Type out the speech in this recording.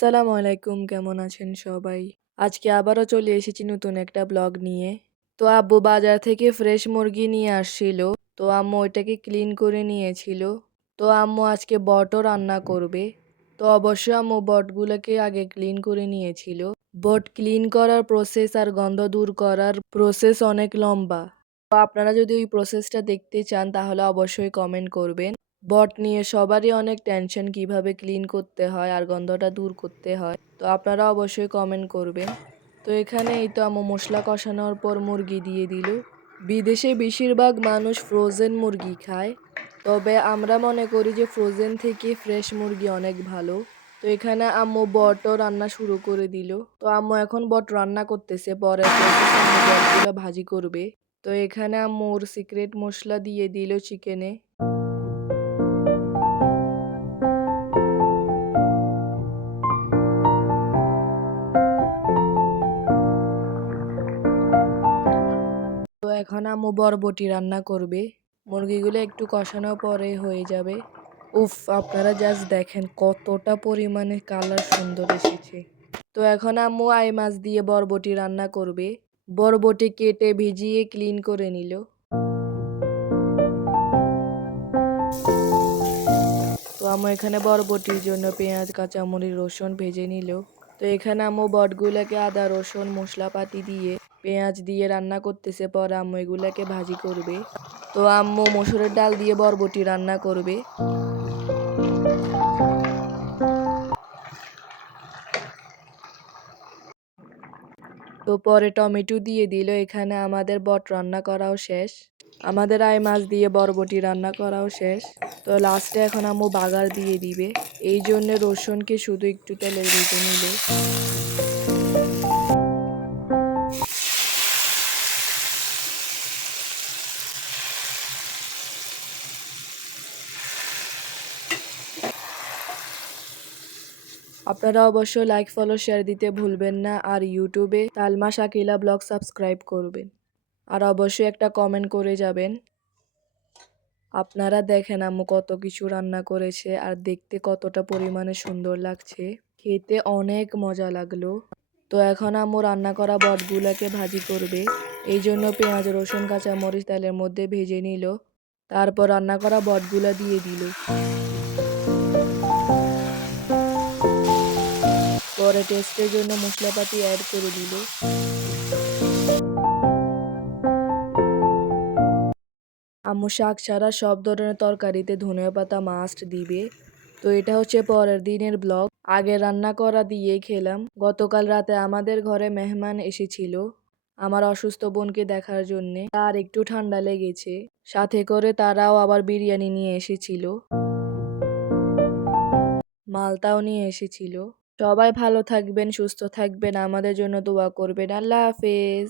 আসসালামু আলাইকুম, কেমন আছেন সবাই? আজকে আবারও চলে এসেছি নতুন একটা ব্লগ নিয়ে। তো আব্বু বাজার থেকে ফ্রেশ মুরগি নিয়ে আসছিল। তো আম্মু ওইটাকে ক্লিন করে নিয়েছিল। তো আম্মু আজকে বটও রান্না করবে। তো অবশ্যই আম্মু বটগুলোকে আগে ক্লিন করে নিয়েছিল। বট ক্লিন করার প্রসেস আর গন্ধ দূর করার প্রসেস অনেক লম্বা। তো আপনারা যদি ওই প্রসেসটা দেখতে চান তাহলে অবশ্যই কমেন্ট করবেন। বট নিয়ে সবারই অনেক টেনশন কিভাবে ক্লিন করতে হয় আর গন্ধটা দূর করতে হয়। তো আপনারা অবশ্যই কমেন্ট করবেন। তো এখানে এই তো আম্মু মশলা কষানোর পর মুরগি দিয়ে দিল। বিদেশে বেশিরভাগ মানুষ ফ্রোজেন মুরগি খায়, তবে আমরা মনে করি যে ফ্রোজেন থেকে ফ্রেশ মুরগি অনেক ভালো। তো এখানে আম্মু বটও রান্না শুরু করে দিল। তো আম্মু এখন বট রান্না করতেছে, পরে বটগুলো ভাজি করবে। তো এখানে আম্মুর সিক্রেট মশলা দিয়ে দিল চিকেনে। তো এখন আম্মু বরবটি রান্না করবে। মুরগিগুলো একটু কষানোর পরে হয়ে যাবে। উফ, আপনারা জাস্ট দেখেন কতটা পরিমাণে কালার সুন্দর এসেছে। তো এখন আম্মু আই মাছ দিয়ে বরবটি রান্না করবে। বরবটি কেটে ভিজিয়ে ক্লিন করে নিল। তো আম্মু এখানে বরবটির জন্য পেঁয়াজ, কাঁচামরিচ, রসুন ভেজে নিল। তো এখানে আম্মু বটগুলোকে আদা, রসুন, মশলাপাতি দিয়ে পেঁয়াজ দিয়ে রান্না করতেছে, পর আম্মু এগুলাকে ভাজি করবে। তো আম্মু মসুরের ডাল দিয়ে বরবটি রান্না করবে। তো পরে টমেটো দিয়ে দিল। এখানে আমাদের বট রান্না করাও শেষ। আমাদের আই মাছ দিয়ে বরবটি রান্না করাও শেষ। তো লাস্টে এখন আম্মু বাগার দিয়ে দিবে। এই জন্য রসুনকে শুধু একটু তেলে ভেজে নিল। আপনারা অবশ্যই লাইক, ফলো, শেয়ার দিতে ভুলবেন না। আর ইউটিউবে তালমা শাকিলা ব্লগ সাবস্ক্রাইব করবেন। আর অবশ্যই একটা কমেন্ট করে যাবেন। আপনারা দেখেন আম্মু কত কিছু রান্না করেছে আর দেখতে কতটা পরিমাণে সুন্দর লাগছে। খেতে অনেক মজা লাগলো। তো এখন আম্মু রান্না করা বটগুলাকে ভাজি করবে। এই জন্য পেঁয়াজ, রসুন, কাঁচামরিচ তেলের মধ্যে ভেজে নিল। তারপর রান্না করা বটগুলা দিয়ে দিল। পরে টেস্টের জন্য মশলাপাতি অ্যাড করে দিল। আম্মু শাক ছাড়া সব ধরনের তরকারিতে ধনিয়া পাতা মাস্ট দিবে। তো এটা হচ্ছে পরের দিনের ব্লগ। আগে রান্না করা দিয়েই খেলাম। গতকাল রাতে আমাদের ঘরে মেহমান এসেছিল আমার অসুস্থ বোনকে দেখার জন্যে। তার একটু ঠান্ডা লেগেছে, সাথে করে তারাও আবার বিরিয়ানি নিয়ে এসেছিল, মালতাও নিয়ে এসেছিল। সবাই ভালো থাকবেন, সুস্থ থাকবেন, আমাদের জন্য দোয়া করবেন। আল্লাহ হাফেজ।